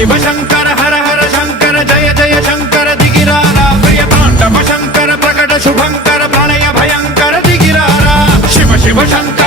शिव शंकर हर हर शंकर जय जय शंकर दिगिरारा प्रिय तांडव शंकर प्रकट शुभंकर प्रणय भयंकर दिगिरारा शिव शिव शंकर